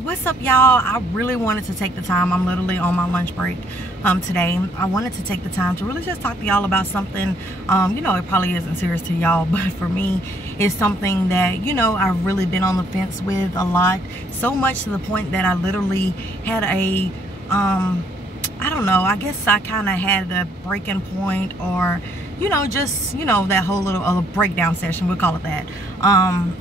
What's up, y'all? I really wanted to take the time. I'm literally on my lunch break today. I wanted to take the time to really just talk to y'all about something. It probably isn't serious to y'all, but for me, it's something that, I've really been on the fence with a lot. So much to the point that I literally had a, I don't know, I guess I kind of had a breaking point, or that whole little breakdown session, we'll call it that,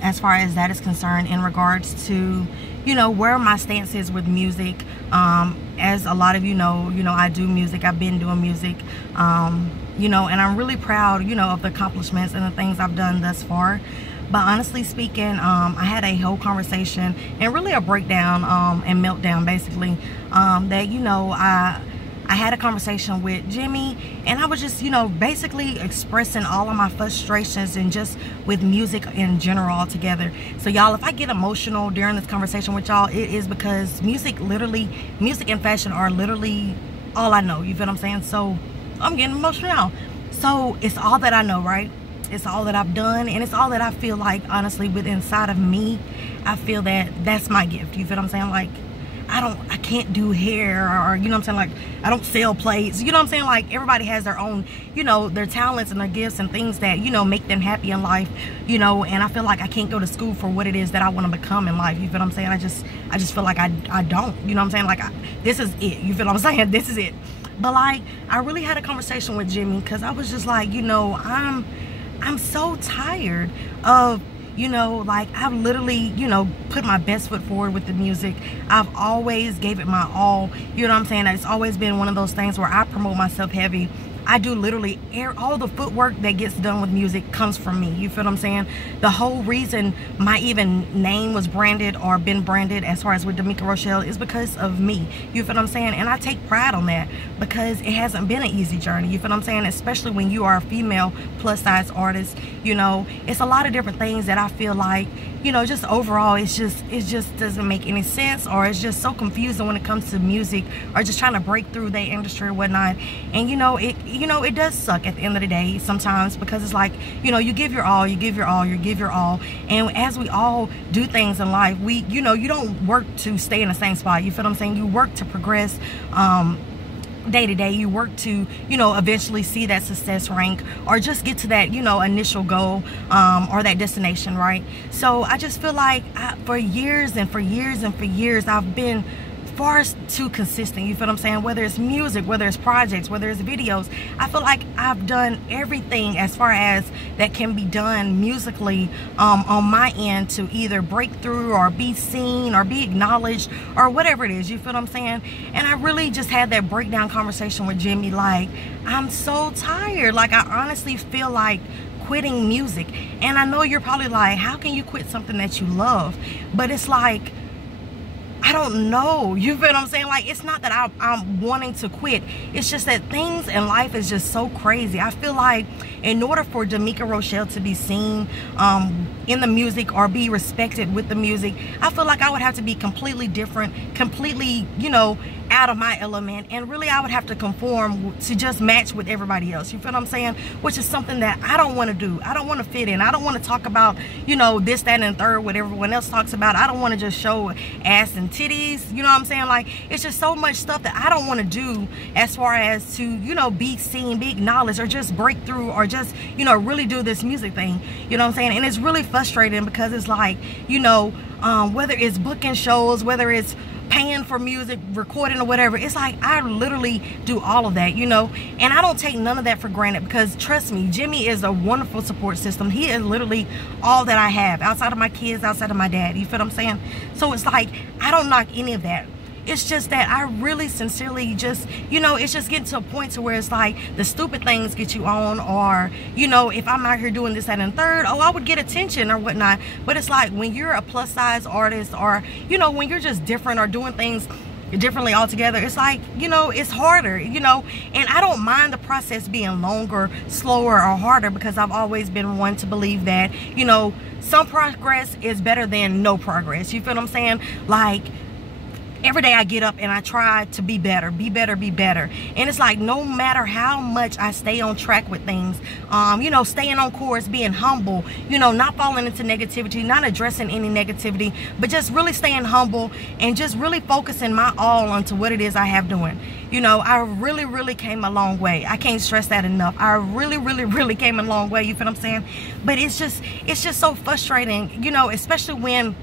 as far as that is concerned, in regards to where my stance is with music. As a lot of I do music. I've been doing music, and I'm really proud of the accomplishments and the things I've done thus far. But honestly speaking, I had a whole conversation and really a breakdown and meltdown, basically, that I had a conversation with Jimmy, and I was just, basically expressing all of my frustrations and just with music in general altogether. So y'all, if I get emotional during this conversation with y'all, it is because music and fashion are literally all I know. You feel what I'm saying? So I'm getting emotional now. So it's all that I know, right? It's all that I've done, and it's all that I feel like, honestly, with inside of me, I feel that that's my gift. You feel what I'm saying? Like, I can't do hair, or you know what I'm saying, like, I don't sell plates, you know what I'm saying, like, everybody has their own, their talents and their gifts and things that, make them happy in life, and I feel like I can't go to school for what it is that I want to become in life. You feel what I'm saying? I just feel like I don't, you know what I'm saying, like, this is it, you feel what I'm saying, this is it. But like, I really had a conversation with Jimmy, because I was just like, I'm so tired of, like, I've literally, put my best foot forward with the music. I've always gave it my all. You know what I'm saying? It's always been one of those things where I promote myself heavy. I do literally all the footwork that gets done with music comes from me. You feel what I'm saying? The whole reason my even name was branded or been branded as far as with Damika Rochelle is because of me. You feel what I'm saying? And I take pride on that, because it hasn't been an easy journey. You feel what I'm saying? Especially when you are a female plus size artist. It's a lot of different things that I feel like, just overall, it just doesn't make any sense, or it's just so confusing when it comes to music, or just trying to break through the industry or whatnot. And it does suck at the end of the day sometimes, because it's like, you give your all, you give your all, you give your all. And as we all do things in life, you don't work to stay in the same spot. You feel what I'm saying? You work to progress, day to day. You work to eventually see that success rank, or just get to that initial goal, or that destination, right? So I just feel like for years and for years and for years, I've been far too consistent. You feel what I'm saying? Whether it's music, whether it's projects, whether it's videos, I feel like I've done everything as far as that can be done musically, on my end, to either break through or be seen or be acknowledged or whatever it is. You feel what I'm saying? And I really just had that breakdown conversation with Jimmy. Like, I'm so tired. Like, I honestly feel like quitting music. And I know you're probably like, how can you quit something that you love? But it's like, I don't know. You feel what I'm saying? Like, it's not that I'm wanting to quit. It's just that things in life is just so crazy. I feel like in order for Damika Rochelle to be seen in the music, or be respected with the music, I feel like I would have to be completely different, completely, out of my element, and really I would have to conform to just match with everybody else. You feel what I'm saying? Which is something that I don't want to do. I don't want to fit in. I don't want to talk about, this, that, and the third, what everyone else talks about. I don't want to just show ass and titties. You know what I'm saying? Like, it's just so much stuff that I don't want to do as far as to, be seen, be acknowledged, or just break through, or just, really do this music thing. You know what I'm saying? And it's really frustrating, because it's like, whether it's booking shows, whether it's paying for music, recording, or whatever, it's like I literally do all of that, and I don't take none of that for granted, because trust me, Jimmy is a wonderful support system. He is literally all that I have, outside of my kids, outside of my dad. You feel what I'm saying? So it's like, I don't knock any of that. It's just that I really sincerely just, it's just getting to a point to where it's like the stupid things get you on, or, if I'm out here doing this, that, and third, oh, I would get attention or whatnot. But it's like, when you're a plus size artist, or, when you're just different or doing things differently altogether, it's like, it's harder, and I don't mind the process being longer, slower, or harder, because I've always been one to believe that, some progress is better than no progress. You feel what I'm saying? Like, every day I get up and I try to be better, be better, be better. And it's like, no matter how much I stay on track with things, you know, staying on course, being humble, you know, not falling into negativity, not addressing any negativity, but just really staying humble and just really focusing my all onto what it is I have doing. You know, I really came a long way. I can't stress that enough. I really came a long way, you feel what I'm saying? But it's just so frustrating, you know, especially when,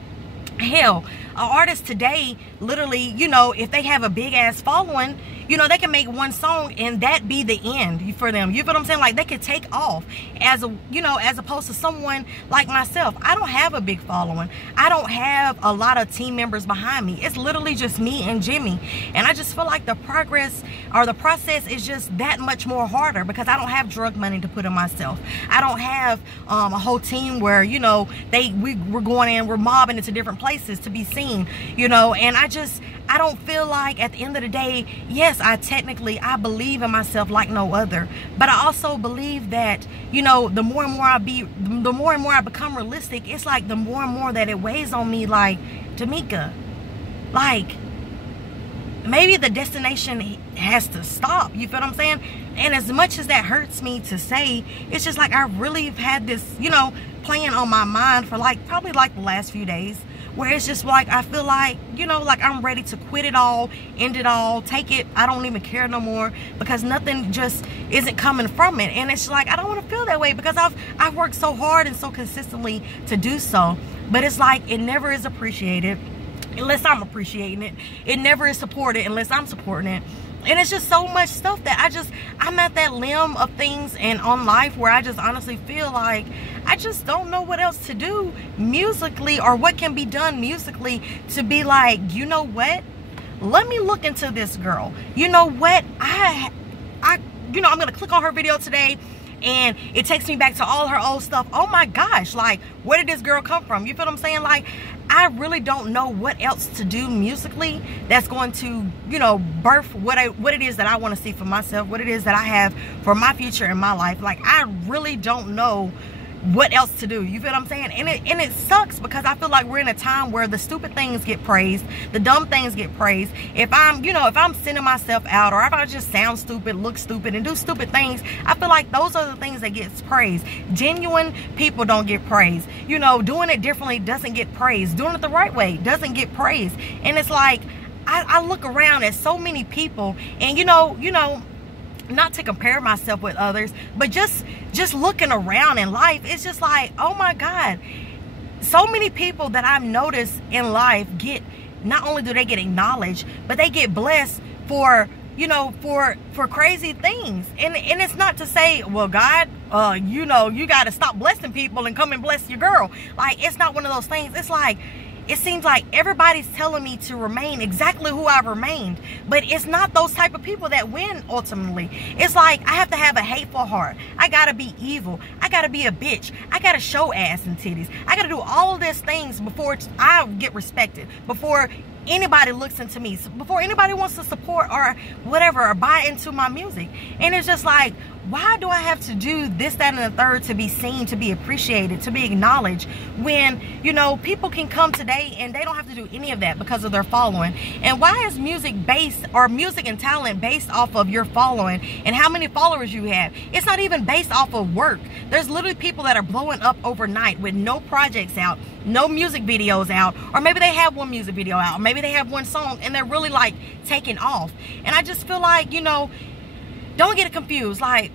hell, an artist today, literally, you know, if they have a big ass following, you know, they can make one song and that be the end for them. You feel what I'm saying? Like, they could take off as a, you know, as opposed to someone like myself. I don't have a big following. I don't have a lot of team members behind me. It's literally just me and Jimmy. And I just feel like the progress or the process is just that much more harder because I don't have drug money to put in myself. I don't have a whole team where, you know, we're going in, we're mobbing into different places to be seen, you know. And I don't feel like at the end of the day, yes, I believe in myself like no other, but I also believe that, you know, the more and more I become realistic, it's like the more and more that it weighs on me, like, Tamika, like, maybe the destination has to stop, you feel what I'm saying? And as much as that hurts me to say, it's just like I really have had this, you know, playing on my mind for like probably like the last few days, where it's just like I feel like, you know, like I'm ready to quit it all, end it all, take it. I don't even care no more because nothing just isn't coming from it. And it's like I don't want to feel that way because I've worked so hard and so consistently to do so. But it's like it never is appreciated unless I'm appreciating it. It never is supported unless I'm supporting it. And it's just so much stuff that I'm at that limb of things and on life where I just honestly feel like I just don't know what else to do musically or what can be done musically to be like, you know what? Let me look into this girl. You know what? You know, I'm going to click on her video today and it takes me back to all her old stuff. Oh my gosh, like, where did this girl come from? You feel what I'm saying? Like, I really don't know what else to do musically that's going to, you know, birth what it is that I want to see for myself, what it is that I have for my future in my life. Like, I really don't know what else to do. You feel what I'm saying? And it sucks because I feel like we're in a time where the stupid things get praised, the dumb things get praised. If I'm, you know, if I'm sending myself out, or if I just sound stupid, look stupid, and do stupid things, I feel like those are the things that gets praised. Genuine people don't get praised. You know, doing it differently doesn't get praised. Doing it the right way doesn't get praised. And it's like I look around at so many people, and you know, not to compare myself with others, but just looking around in life, it's just like, oh my God, so many people that I've noticed in life get, not only do they get acknowledged, but they get blessed for, you know, for crazy things. And it's not to say, well, God, you know, you got to stop blessing people and come and bless your girl. Like, it's not one of those things. It's like, it seems like everybody's telling me to remain exactly who I've remained, but it's not those type of people that win ultimately. It's like I have to have a hateful heart. I gotta be evil. I gotta be a bitch. I gotta show ass and titties. I gotta do all of these things before I get respected, before anybody looks into me, before anybody wants to support or whatever, or buy into my music. And it's just like, why do I have to do this, that, and the third to be seen, to be appreciated, to be acknowledged, when, you know, people can come today and they don't have to do any of that because of their following? And why is music based, or music and talent based off of your following and how many followers you have? It's not even based off of work. There's literally people that are blowing up overnight with no projects out, no music videos out, or maybe they have one music video out, or maybe they have one song and they're really like taking off. And I just feel like, you know, don't get it confused. Like,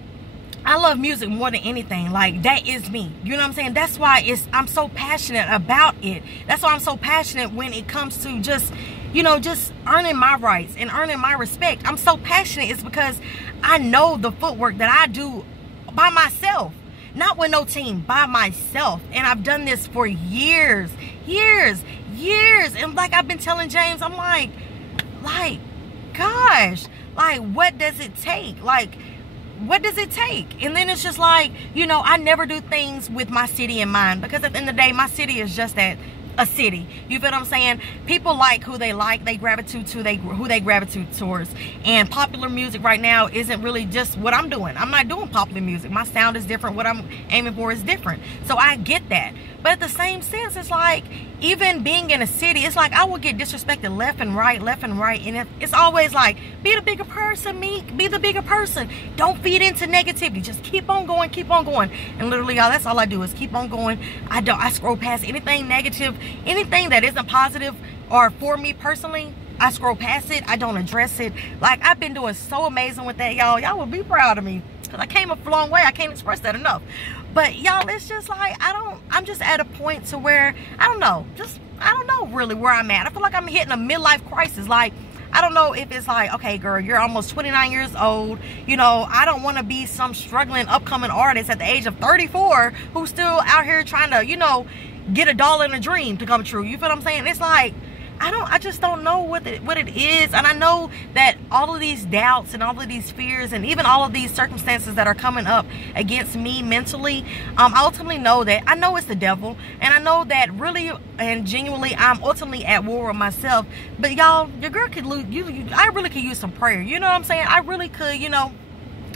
I love music more than anything. Like, that is me. You know what I'm saying? That's why I'm so passionate about it. That's why I'm so passionate when it comes to just, you know, just earning my rights and earning my respect. I'm so passionate. It's because I know the footwork that I do by myself. Not with no team, by myself. And I've done this for years. And like I've been telling James, I'm like, gosh, like, what does it take? Like, what does it take? And then it's just like, you know, I never do things with my city in mind, because at the end of the day, my city is just that, a city. You feel what I'm saying? People like who they like, they gravitate to who they gravitate towards. And popular music right now isn't really just what I'm doing. I'm not doing popular music. My sound is different. What I'm aiming for is different. So I get that. But at the same sense, it's like, even being in a city, it's like I will get disrespected left and right, and it's always like, be the bigger person, Meek, be the bigger person. Don't feed into negativity. Just keep on going, and literally, y'all, that's all I do is keep on going. I scroll past anything negative, anything that isn't positive or for me personally. I scroll past it. I don't address it. Like, I've been doing so amazing with that, y'all. Y'all will be proud of me, because I came a long way. I can't express that enough. But y'all, it's just like, I'm just at a point to where I don't know really where I'm at. I feel like I'm hitting a midlife crisis. Like, I don't know if it's like, okay, girl, you're almost 29 years old. You know, I don't want to be some struggling upcoming artist at the age of 34 who's still out here trying to, you know, get a doll in a dream to come true. You feel what I'm saying? It's like, I just don't know what it is. And I know that all of these doubts and all of these fears and even all of these circumstances that are coming up against me mentally, I ultimately know that I know it's the devil, and I know that really and genuinely I'm ultimately at war with myself. But y'all, your girl could lose. I really could use some prayer. You know what I'm saying? I really could. You know,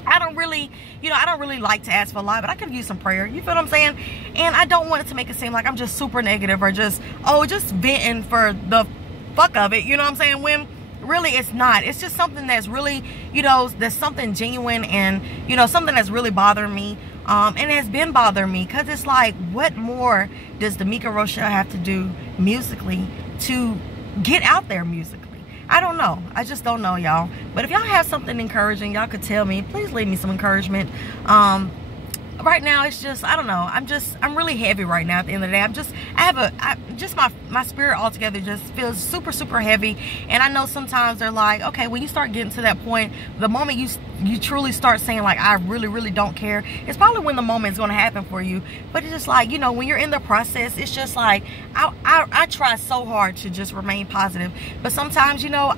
I don't really like to ask for a lot, but I could use some prayer. You feel what I'm saying? And I don't want it to make it seem like I'm just super negative or just venting for the fuck of it. You know what I'm saying? When really it's not. It's just something that's really, you know, there's something genuine and, you know, something that's really bothering me. And it has been bothering me, because it's like, what more does Damika Rochelle have to do musically to get out there musically? I don't know. I just don't know, y'all. But if y'all have something encouraging, y'all could tell me. Please leave me some encouragement. Right now, it's just, I don't know. I'm really heavy right now at the end of the day. My spirit altogether just feels super, super heavy. And I know sometimes they're like, okay, when you start getting to that point, the moment you truly start saying like, I really, really don't care, it's probably when the moment is going to happen for you. But it's just like, you know, when you're in the process, it's just like, I try so hard to just remain positive. But sometimes, you know,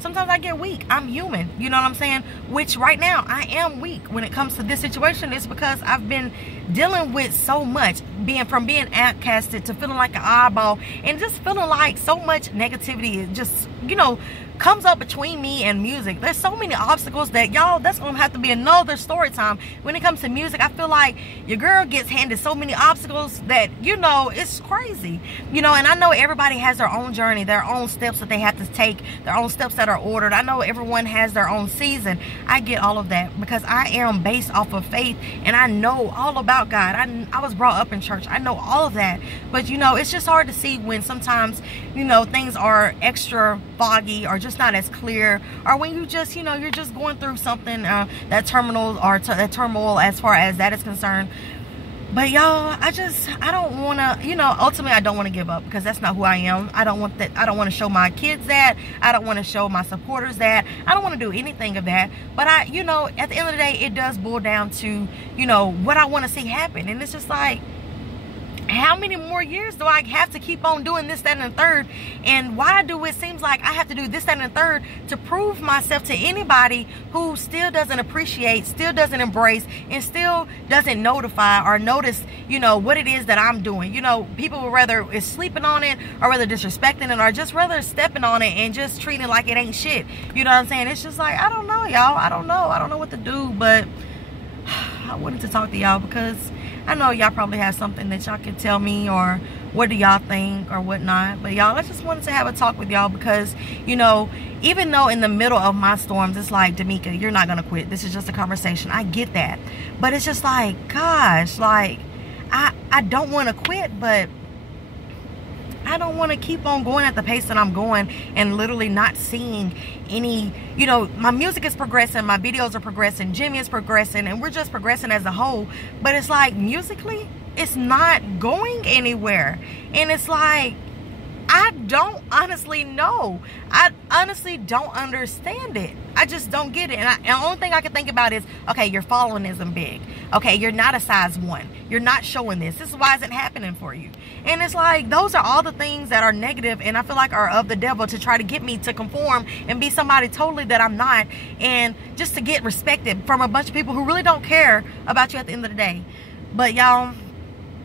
sometimes I get weak. I'm human. You know what I'm saying? Which right now, I am weak when it comes to this situation. It's because I've been dealing with so much, from being outcasted to feeling like an eyeball, and just feeling like so much negativity just, you know, comes up between me and music. There's so many obstacles that, y'all, that's gonna have to be another story time. When it comes to music, I feel like your girl gets handed so many obstacles that, you know, it's crazy. You know, and I know everybody has their own journey, their own steps that they have to take, their own steps that are ordered. I know everyone has their own season. I get all of that because I am based off of faith, and I know all about God. I was brought up in church. I know all of that. But, you know, it's just hard to see when sometimes, you know, things are extra foggy or just not as clear, or when you just, you know, you're just going through something, that turmoil as far as that is concerned. But y'all, I don't want to, you know, ultimately I don't want to give up, because that's not who I am. I don't want that. I don't want to show my kids that. I don't want to show my supporters that. I don't want to do anything of that. But you know, at the end of the day, it does boil down to, you know, what I want to see happen. And it's just like, how many more years do I have to keep on doing this, that, and the third? And why do it seems like I have to do this, that, and the third to prove myself to anybody who still doesn't appreciate, still doesn't embrace, and still doesn't notify or notice, you know, what it is that I'm doing? You know, people would rather is sleeping on it, or rather disrespecting it, or just rather stepping on it and just treating it like it ain't shit. You know what I'm saying? It's just like, I don't know, y'all. I don't know what to do. But I wanted to talk to y'all because I know y'all probably have something that y'all can tell me, or what do y'all think or whatnot. But y'all, I just wanted to have a talk with y'all because, you know, even though in the middle of my storms, it's like, Damika, you're not gonna quit. This is just a conversation. I get that. But it's just like, gosh, like, I don't want to quit, but I don't want to keep on going at the pace that I'm going and literally not seeing any, you know, my music is progressing, my videos are progressing, Jimmy is progressing, and we're just progressing as a whole. But it's like, musically, it's not going anywhere. And it's like, I don't honestly know. I honestly don't understand it. I just don't get it. And the only thing I can think about is, okay, your following isn't big. Okay, you're not a size 1. You're not showing this. This is why it's happening for you. And it's like, those are all the things that are negative, and I feel like are of the devil to try to get me to conform and be somebody totally that I'm not, and just to get respected from a bunch of people who really don't care about you at the end of the day. But y'all,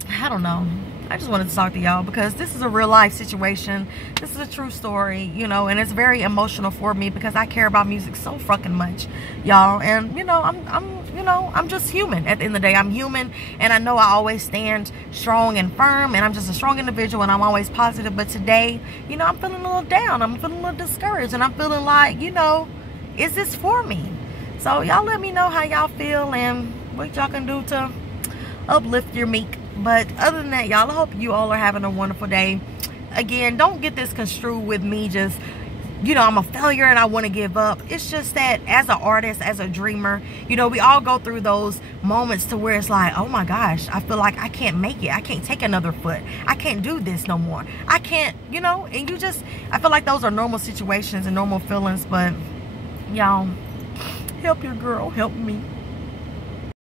I don't know. I just wanted to talk to y'all because this is a real life situation. This is a true story, you know, and it's very emotional for me because I care about music so fucking much, y'all. And you know, I'm just human. At the end of the day, I'm human, and I know I always stand strong and firm, and I'm just a strong individual, and I'm always positive. But today, you know, I'm feeling a little down. I'm feeling a little discouraged, and I'm feeling like, you know, is this for me? So y'all let me know how y'all feel and what y'all can do to uplift your meek. But other than that, y'all, I hope you all are having a wonderful day. Again, don't get this construed with me just, you know, I'm a failure and I want to give up. It's just that as an artist, as a dreamer, you know, we all go through those moments to where it's like, oh my gosh, I feel like I can't make it. I can't take another foot. I can't do this no more. I can't, you know, and you just, I feel like those are normal situations and normal feelings. But y'all, help your girl, help me.